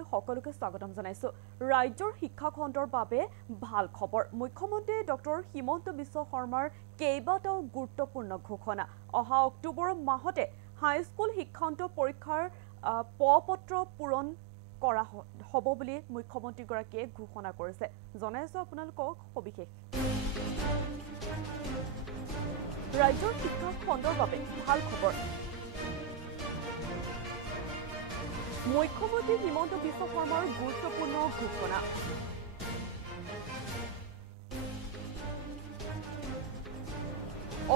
সকলোকে স্বাগতম জানাইছো ৰাজ্যৰ শিক্ষা খণ্ডৰ বাবে ভাল খবৰ মুখ্যমন্ত্ৰী ডক্টৰ হিমন্ত বিশ্ব শৰ্মাৰ কেইবাটাও গুৰুত্বপূৰ্ণ ঘোষণা অহা অক্টোবৰ মাহতে হাইস্কুল শিক্ষান্ত পৰীক্ষাৰ পত্ৰ পূৰণ কৰা হ'ব বুলি মুখ্যমন্ত্ৰী গৰাকীয়ে ঘোষণা কৰিছে জনাইছো আপোনালোকক সবিশেষ ৰাজ্যৰ শিক্ষা খণ্ডৰ বাবে ভাল খবৰ মুখ্যমন্ত্ৰী হিমন্ত বিশ্ব শৰ্মাৰ গুৰুত্বপূৰ্ণ ঘোষণা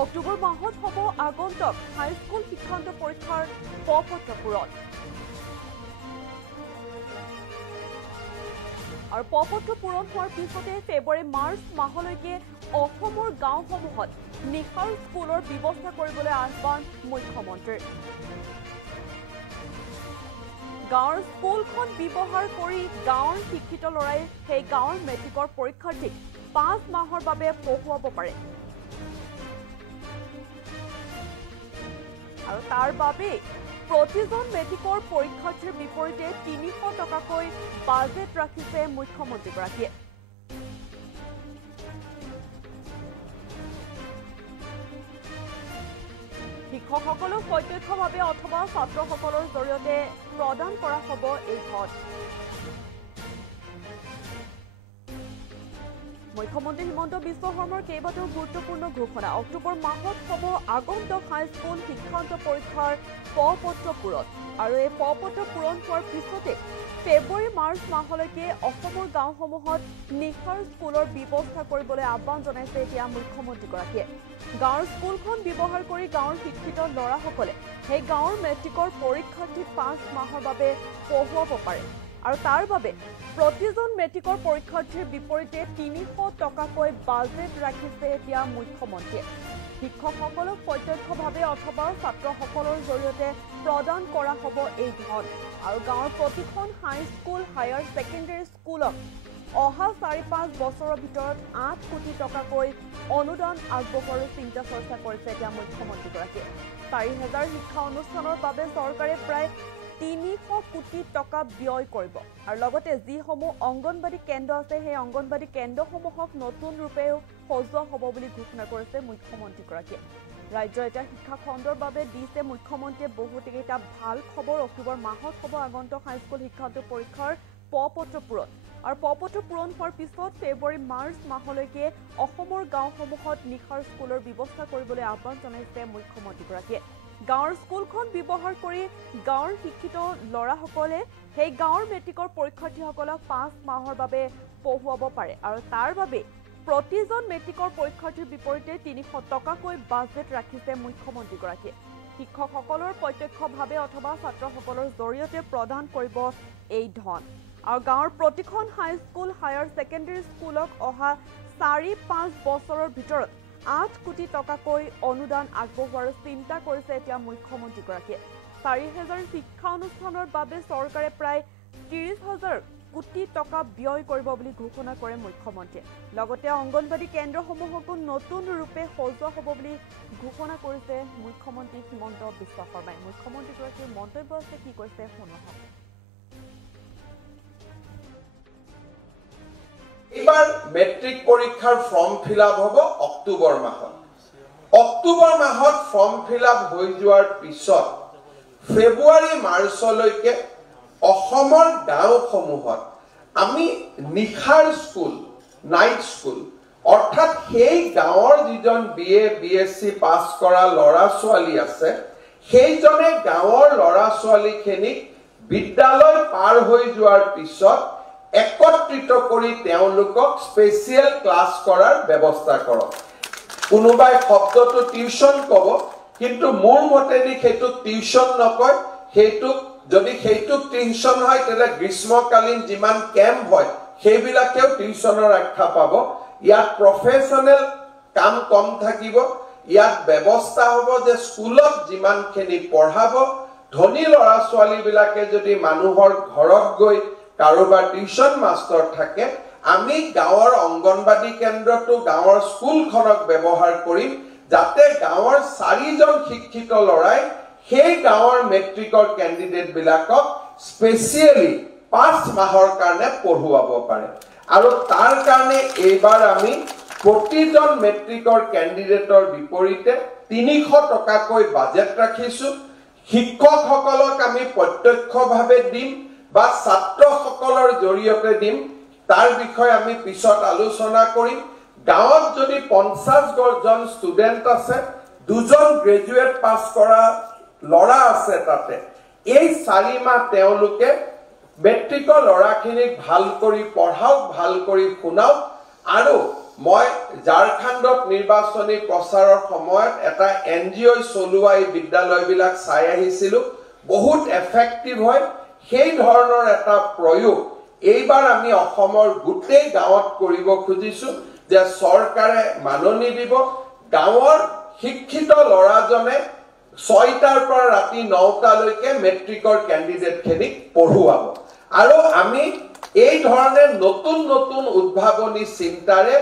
অক্টোবৰ মাহত হ'ব আগন্তুক হাইস্কুল শিক্ষান্ত পৰীক্ষাৰ পত্ৰ পূৰণ আৰু পত্ৰ পূৰণ হোৱাৰ পিছতে ফেব্ৰুৱাৰী মাৰ্চ মাহলৈকে অসমৰ গাঁওসমূহত নিশাৰ স্কুলৰ ব্যৱস্থা কৰিবলৈ আহ্বান মুখ্যমন্ত্ৰীৰ গাঁৱৰ স্কুলখন ব্যৱহাৰ কৰি গাঁৱৰ শিক্ষিত ল'ৰাই সেই গাঁৱৰ মেট্ৰিকৰ পৰীক্ষাৰ্থীক 5 মাহৰ বাবে পঢ়ুৱাব পাৰে আৰু তাৰ বাবে প্ৰতিজন মেট্ৰিকৰ পৰীক্ষাৰ্থীৰ বিপৰীতে 300 টকাকৈ বাজেট ৰাখিছে মুখ্যমন্ত্ৰীগৰাকীয়ে শিক্ষকসকলক প্ৰত্যক্ষভাৱে অথবা ছাত্ৰসকলৰ জৰিয়তে প্ৰদান কৰা হ'ব এই ধন মুখ্যমন্ত্ৰী হিমন্ত বিশ্ব শৰ্মাৰ কেইবাটাও গুৰুত্বপূৰ্ণ ঘোষণা অক্টোবৰ মাহত হ'ব আগন্তুক হাইস্কুল শিক্ষান্ত পৰীক্ষাৰ পত্ৰ পূৰণ আৰু এই পত্ৰ পূৰণ হোৱাৰ পিছতে ফেব্ৰুৱাৰী মাৰ্চ মাহলৈকে অসমৰ গাঁওসমূহত নিশাৰ স্কুলৰ ব্যৱস্থা কৰিবলৈ আহ্বান জনাইছে এতিয়া মুখ্যমন্ত্ৰীগৰাকীয়ে গাঁৱৰ স্কুলখন ব্যৱহাৰ কৰি গাঁৱৰ শিক্ষিত ল'ৰাসকলে সেই গাঁৱৰ মেট্ৰিকৰ পৰীক্ষাৰ্থীক 5 মাহৰ বাবে পঢ়ুৱাব পাৰে আৰু তাৰ বাবে প্ৰতিজন মেট্ৰিকৰ পৰীক্ষাৰ্থীৰ বিপৰীতে 300 টকাকৈ বাজেট ৰাখিছে এতিয়া মুখ্যমন্ত্ৰীয়ে শিক্ষকসকলক প্ৰত্যক্ষভাৱে অথবা ছাত্ৰসকলৰ জৰিয়তে প্ৰদান কৰা হ'ব এই ধন আৰু গাঁৱৰ প্ৰতিখন হাইস্কুল হায়াৰ ছেকেণ্ডেৰী স্কুলক অহা 4-5 বছৰৰ ভিতৰত 8 কোটি টকাকৈ অনুদান আগবঢ়োৱাৰ চিন্তা চৰ্চা কৰিছে এতিয়া মুখ্যমন্ত্ৰীগৰাকীয়ে 4000 শিক্ষা অনুষ্ঠানৰ বাবে চৰকাৰে প্ৰায় 300 কোটি টকা ব্যয় কৰিব আৰু লগতে যিসমূহ অংগনবাড়ী কেন্দ্ৰ আছে সেই অংগনবাড়ী কেন্দ্ৰসমূহক নতুন ৰূপে সজোৱা হ'ব বুলি ঘোষণা কৰিছে মুখ্যমন্ত্ৰীগৰাকীয়ে ৰাজ্যৰ এটা শিক্ষা খণ্ডৰ বাবে দিছে মুখ্যমন্ত্ৰীয়ে বহুতকেইটা ভাল খবৰ অক্টোবৰ মাহত হ'ব আগন্তুক হাইস্কুল শিক্ষান্ত পৰীক্ষাৰ পত্ৰ পূৰণ আৰু পত্ৰ পূৰণ হোৱাৰ পিছত ফেব্ৰুৱাৰী মাৰ্চ মাহলৈকে অসমৰ গাঁওসমূহত নিশাৰ স্কুলৰ ব্যৱস্থা কৰিবলৈ আহ্বান জনাইছে মুখ্যমন্ত্ৰীগৰাকীয়ে গাঁৱৰ স্কুলখন ব্যৱহাৰ কৰি গাঁৱৰ শিক্ষিত ল'ৰাসকলে সেই গাঁৱৰ মেট্ৰিকৰ পৰীক্ষাৰ্থীসকলক 5 মাহৰ বাবে পঢ়ুৱাব পাৰে আৰু তাৰ বাবে প্ৰতিজন মেট্ৰিকৰ পৰীক্ষাৰ্থীৰ বিপৰীতে 300 টকাকৈ বাজেট ৰাখিছে মুখ্যমন্ত্ৰীগৰাকীয়ে শিক্ষকসকলৰ প্ৰত্যক্ষভাৱে অথবা ছাত্ৰসকলৰ জৰিয়তে প্ৰদান কৰিব এই ধন আৰু গাঁৱৰ প্ৰতিখন হাইস্কুল হায়াৰ ছেকেণ্ডেৰী স্কুলক অহা 4-5 বছৰৰ ভিতৰত 8 কোটি টকাকৈ অনুদান আগবঢ়োৱাৰ চিন্তা কৰিছে এতিয়া মুখ্যমন্ত্ৰীগৰাকীয়ে 4000 শিক্ষা অনুষ্ঠানৰ বাবে চৰকাৰে প্ৰায় 30000 কোটি টকা ব্যয় কৰিব বুলি ঘোষণা কৰে মুখ্যমন্ত্ৰীয়ে লগতে অংগনবাড়ী কেন্দ্ৰসমূহকো নতুন ৰূপে সজোৱা হ'ব বুলি ঘোষণা কৰিছে মুখ্যমন্ত্ৰী হিমন্ত বিশ্ব শৰ্মাই মুখ্যমন্ত্ৰীগৰাকীৰ মন্তব্য আছে কি কৈছে শুনো এবাৰ মেট্ৰিক পৰীক্ষাৰ ফৰ্ম ফিলআপ হ'ব অক্টোবৰ মাহত ফৰ্ম ফিলআপ হৈ যোৱাৰ পিছত ফেব্ৰুৱাৰী মাৰ্চলৈকে অসমৰ গাঁওসমূহত আমি নিশাৰ স্কুল নাইট স্কুল অৰ্থাৎ সেই গাঁৱৰ যিজন BA BSc পাছ কৰা ল'ৰা ছোৱালী আছে সেইজনে গাঁৱৰ ল'ৰা ছোৱালীখিনিক বিদ্যালয় পাৰ হৈ যোৱাৰ পিছত একত্ৰিত কৰি তেওঁলোকক স্পেচিয়েল ক্লাছ কৰাৰ ব্যৱস্থা কৰক কোনোবাই শব্দটো টিউচন ক'ব কিন্তু মোৰ মতেদি সেইটো টিউচন নকয় সেইটো যদি সেইটো টিউচন হয় তেলে গ্ৰীষ্মকালীন যিমান কেম্প হয় সেইবিলাকেও টিউচনৰ আখ্যা পাব ইয়াত প্ৰফেশনেল কাম কম থাকিব ইয়াত ব্যৱস্থা হ'ব যে স্কুলত যিমানখিনি পঢ়াব ধনী ল'ৰা ছোৱালীবিলাকে যদি মানুহৰ ঘৰত গৈ কাৰোবাৰ টিউচন মাষ্টৰ থাকে আমি গাঁৱৰ অংগনবাড়ী কেন্দ্ৰটো গাঁৱৰ স্কুলখনক ব্যৱহাৰ কৰিম যাতে গাঁৱৰ 4জন শিক্ষিত ল'ৰাই সেই গাঁৱৰ মেট্ৰিকৰ কেণ্ডিডেট বিলাকক স্পেচিয়েলি 5 মাহৰ কাৰণে পঢ়ুৱাব পাৰে আৰু তাৰ কাৰণে এইবাৰ আমি প্ৰতিজন মেট্ৰিকৰ কেণ্ডিডেটৰ বিপৰীতে 300 টকাকৈ বাজেট ৰাখিছো শিক্ষকসকলক আমি প্ৰত্যক্ষভাৱে দিম বা ছাত্ৰসকলৰ জৰিয়তে দিম তাৰ বিষয়ে আমি পিছত আলোচনা কৰিম গাঁৱত যদি 50 জন ষ্টুডেন্ট আছে 2 জন গ্ৰেজুৱেট পাছ কৰা লৰা আছে তাতে এই 4 মাহ তেওঁলোকে মেট্ৰিকৰ লৰাখিনিক ভাল কৰি পঢ়াওক ভাল কৰি শুনাওক আৰু মই ঝাৰখণ্ডত নিৰ্বাচনী প্ৰচাৰৰ সময়ত এটা এনজিও চলোৱা এই বিদ্যালয়বিলাক চাই আহিছিলো বহুত এফেক্টিভ হয় সেই ধৰণৰ এটা প্ৰয়োগ এইবাৰ আমি অসমৰ গোটেই গাঁৱত কৰিব খুজিছো যে চৰকাৰে মাননি দিব গাঁৱৰ শিক্ষিত লৰাজনে 6টাৰ পৰা ৰাতি 9টালৈকে মেট্ৰিকৰ কেণ্ডিডেটখিনিক পঢ়ুৱাব আৰু আমি এই ধৰণে নতুন নতুন উদ্ভাৱনী চিন্তাৰে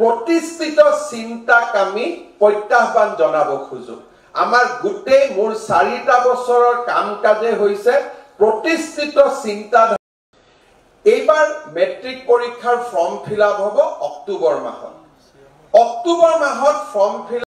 প্ৰতিষ্ঠিত চিন্তাক আমি প্ৰত্যাহ্বান জনাব খোজো আমাৰ গোটেই মোৰ 4টা বছৰৰ কাম কাজে হৈছে প্ৰতিষ্ঠিত চিন্তা এইবাৰ মেট্ৰিক পৰীক্ষাৰ ফৰ্ম ফিল আপ হ'ব অক্টোবৰ মাহত ফৰ্ম ফিল